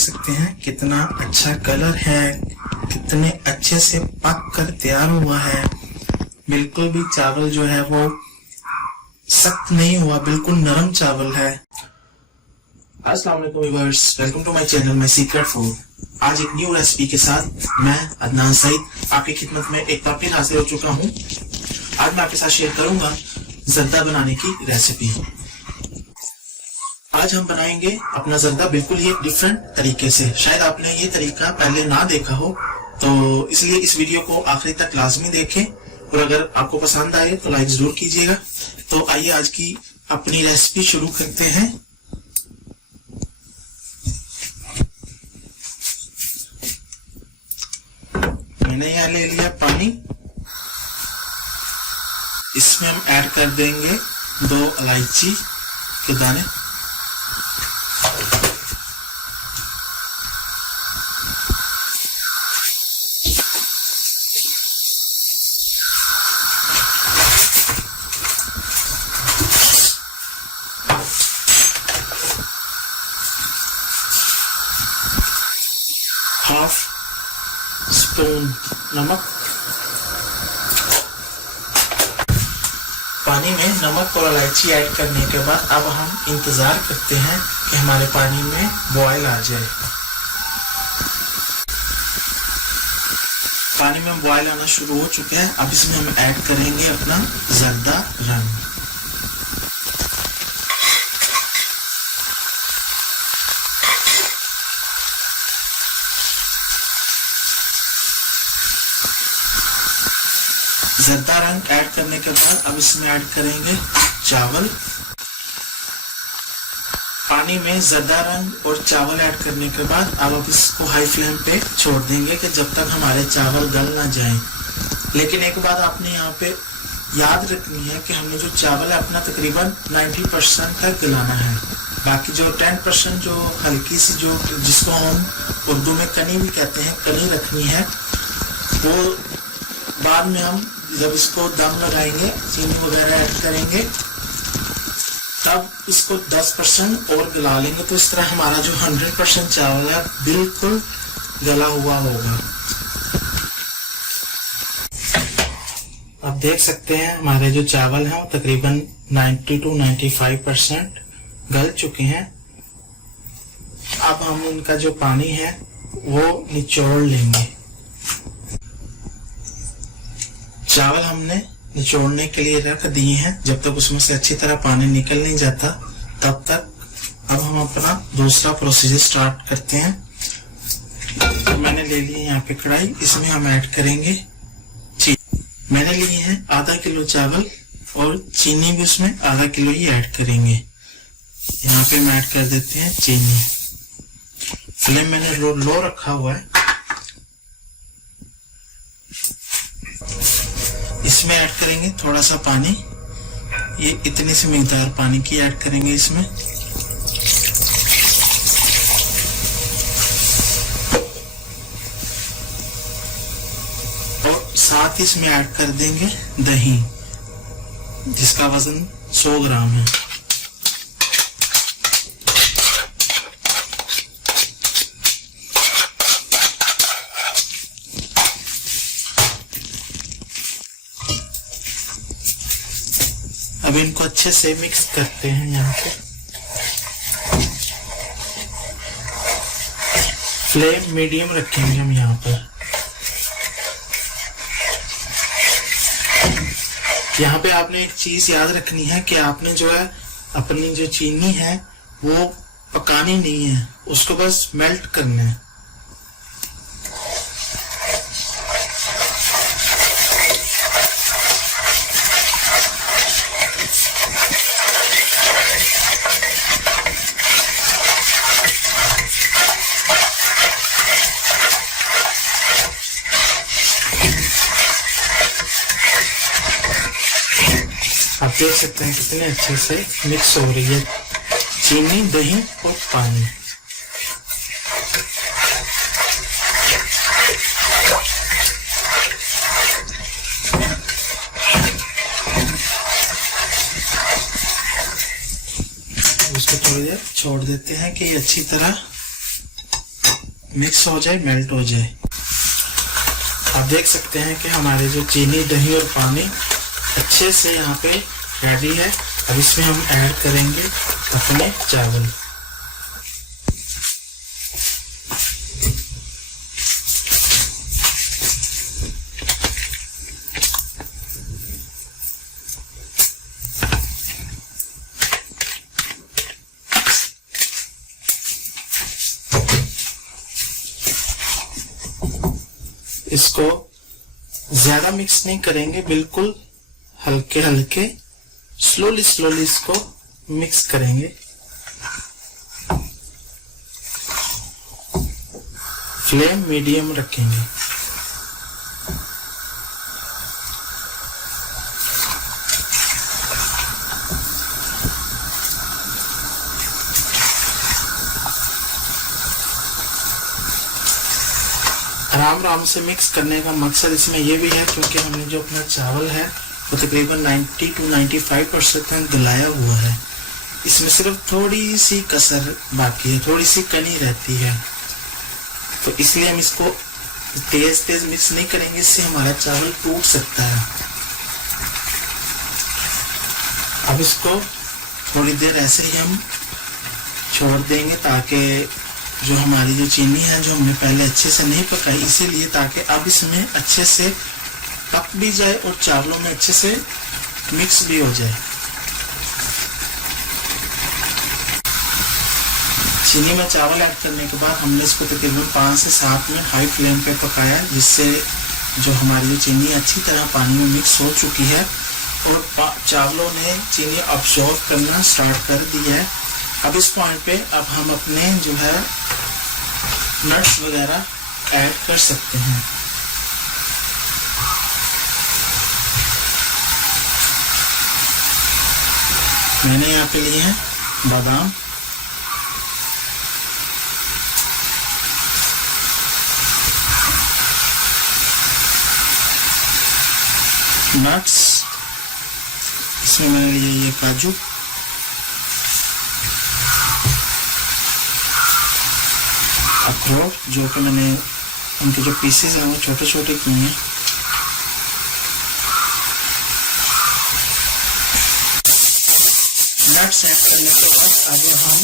सकते हैं कितना अच्छा कलर है, कितने अच्छे से पक कर तैयार हुआ है। बिल्कुल भी चावल जो है वो सख्त नहीं हुआ, बिल्कुल नरम चावल है। अस्सलाम वालेकुम viewers, welcome to my channel my secret food. आज एक न्यू रेसिपी के साथ मैं अदनान सईद आपकी खिदमत में एक बार फिर हाजिर हो चुका हूँ। आज मैं आपके साथ शेयर करूंगा जर्दा बनाने की रेसिपी। आज हम बनाएंगे अपना जर्दा बिल्कुल ही एक डिफरेंट तरीके से। शायद आपने ये तरीका पहले ना देखा हो, तो इसलिए इस वीडियो को आखिरी तक लाजमी देखें और अगर आपको पसंद आए तो लाइक जरूर कीजिएगा। तो आइए आज की अपनी रेसिपी शुरू करते हैं। मैंने यहाँ ले लिया पानी, इसमें हम ऐड कर देंगे 2 इलायची के दाने, हाफ स्पून नमक। पानी में नमक और इलायची ऐड करने के बाद अब हम इंतजार करते हैं कि हमारे पानी में बॉयल आ जाए। पानी में बॉयल आना शुरू हो चुका है। अब इसमें हम ऐड करेंगे अपना जर्दा रंग। जर्दा रंग ऐड करने के बाद अब इसमें ऐड करेंगे चावल। पानी में जर्दा रंग और चावल ऐड करने के बाद अब इसको हाई फ्लेम पे छोड़ देंगे कि जब तक हमारे चावल गल ना जाएं। लेकिन एक बात आपने यहाँ पे याद रखनी है कि हमने जो चावल है अपना तकरीबन 90% तक गलाना है। बाकी जो 10% जो हल्की सी जो जिसको हम उर्दू में कनी भी कहते हैं, कनी रखनी है, वो बाद में हम जब इसको दम लगाएंगे, चीनी वगैरह ऐड करेंगे, तब इसको 10% और गला लेंगे। तो इस तरह हमारा जो 100% चावल है बिल्कुल गला हुआ होगा। आप देख सकते हैं हमारे जो चावल हैं वो तकरीबन 90 to 95% गल चुके हैं। अब हम इनका जो पानी है वो निचोड़ लेंगे। चावल हमने निचोड़ने के लिए रख दिए हैं। जब तक उसमें से अच्छी तरह पानी निकल नहीं जाता तब तक अब हम अपना दूसरा प्रोसीजर स्टार्ट करते हैं। तो मैंने ले ली है यहाँ पे कढ़ाई, इसमें हम ऐड करेंगे चीनी। मैंने लिए हैं आधा किलो चावल और चीनी भी उसमें आधा किलो ही ऐड करेंगे। यहाँ पे हम ऐड कर देते हैं चीनी। फ्लेम मैंने लो रखा हुआ है। इसमें ऐड करेंगे थोड़ा सा पानी, ये इतनी सी मिकदार पानी की ऐड करेंगे इसमें। और साथ ही इसमें ऐड कर देंगे दही, जिसका वजन 100 ग्राम है। अब इनको अच्छे से मिक्स करते हैं। यहाँ पे फ्लेम मीडियम रखेंगे हम यहाँ पर। यहाँ पे आपने एक चीज याद रखनी है कि आपने जो है अपनी जो चीनी है वो पकानी नहीं है, उसको बस मेल्ट करना है। आप देख सकते हैं कितने अच्छे से मिक्स हो रही है चीनी, दही और पानी। इसको थोड़ी देर छोड़ देते हैं कि ये अच्छी तरह मिक्स हो जाए, मेल्ट हो जाए। आप देख सकते हैं कि हमारे जो चीनी, दही और पानी अच्छे से यहाँ पे रेडी है। अब इसमें हम ऐड करेंगे अपने चावल। इसको ज्यादा मिक्स नहीं करेंगे, बिल्कुल हल्के हल्के स्लोली इसको मिक्स करेंगे। फ्लेम मीडियम रखेंगे। आराम से मिक्स करने का मकसद इसमें यह भी है क्योंकि हमने जो अपना चावल है वो तकरीबन 90 to 95% गलाया हुआ है। इसमें सिर्फ थोड़ी सी कसर बाकी है, थोड़ी सी कनी रहती है, तो इसलिए हम इसको तेज मिक्स नहीं करेंगे, इससे हमारा चावल टूट सकता है। अब इसको थोड़ी देर ऐसे ही हम छोड़ देंगे ताकि जो हमारी जो चीनी है जो हमने पहले अच्छे से नहीं पकाई, इसीलिए ताकि अब इसमें अच्छे से पक भी जाए और चावलों में अच्छे से मिक्स भी हो जाए। चीनी में चावल ऐड करने के बाद हमने इसको तकरीबन 5 से 7 मिनट हाई फ्लेम पे पकाया, जिससे जो हमारी जो चीनी अच्छी तरह पानी में मिक्स हो चुकी है और चावलों ने चीनी अब्सॉर्ब करना स्टार्ट कर दिया है। अब इस पॉइंट पे अब हम अपने जो है नट्स वगैरह ऐड कर सकते हैं। मैंने यहाँ पे लिए हैं बादाम, नट्स, इसमें मैंने लिए ये काजू, अखरोट जो कि मैंने उनके जो पीसेस हैं वो छोटे छोटे किए हैं, नट्स ऐड करने के बाद अब हम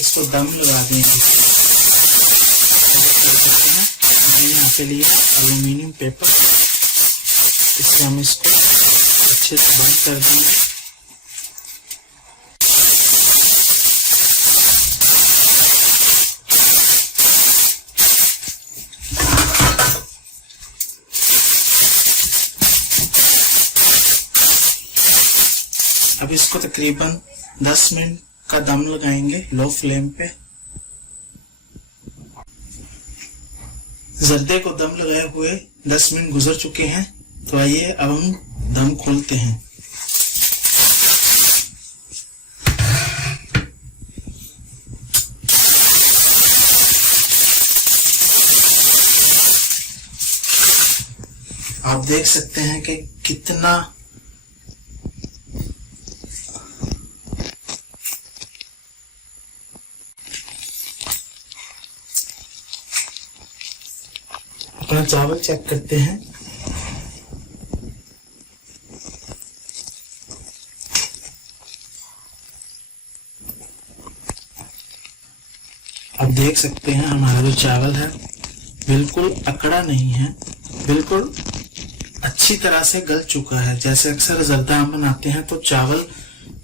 इसको दम लगा देंगे। कर सकते हैं मैंने यहाँ पे लिया एल्यूमिनियम पेपर, इससे हम इसको अच्छे से बंद कर देंगे। अब इसको तकरीबन 10 मिनट का दम लगाएंगे लो फ्लेम पे। जर्दे को दम लगाए हुए 10 मिनट गुजर चुके हैं, तो आइए अब हम दम खोलते हैं। आप देख सकते हैं कि कितना अपना चावल चेक करते हैं। अब देख सकते हैं हमारा जो चावल है बिल्कुल अकड़ा नहीं है, बिल्कुल अच्छी तरह से गल चुका है। जैसे अक्सर जर्दा हम बनाते हैं तो चावल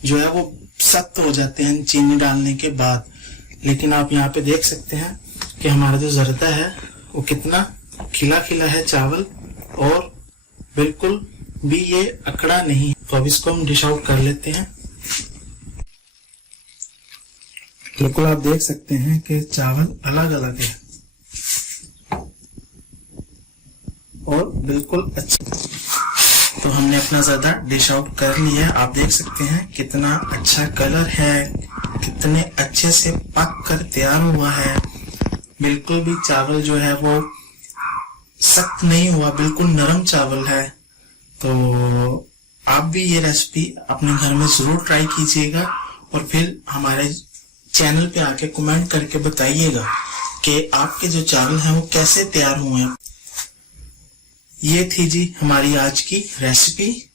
जो है वो सख्त हो जाते हैं चीनी डालने के बाद, लेकिन आप यहाँ पे देख सकते हैं कि हमारा जो जर्दा है वो कितना खिला खिला है चावल और बिल्कुल भी ये अकड़ा नहीं। तो अब इसको हम डिश आउट कर लेते हैं। बिल्कुल आप देख सकते हैं कि चावल अलग अलग है और बिल्कुल अच्छा। तो हमने अपना ज़्यादा डिश आउट कर लिया है। आप देख सकते हैं कितना अच्छा कलर है, कितने अच्छे से पक कर तैयार हुआ है। बिल्कुल भी चावल जो है वो सख्त नहीं हुआ, बिल्कुल नरम चावल है। तो आप भी ये रेसिपी अपने घर में जरूर ट्राई कीजिएगा और फिर हमारे चैनल पे आके कमेंट करके बताइएगा कि आपके जो चावल हैं वो कैसे तैयार हुए हैं। ये थी जी हमारी आज की रेसिपी।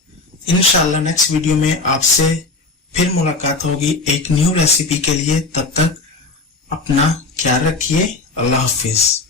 इंशाल्लाह नेक्स्ट वीडियो में आपसे फिर मुलाकात होगी एक न्यू रेसिपी के लिए। तब तक अपना ख्याल रखिए। अल्लाह हाफिज।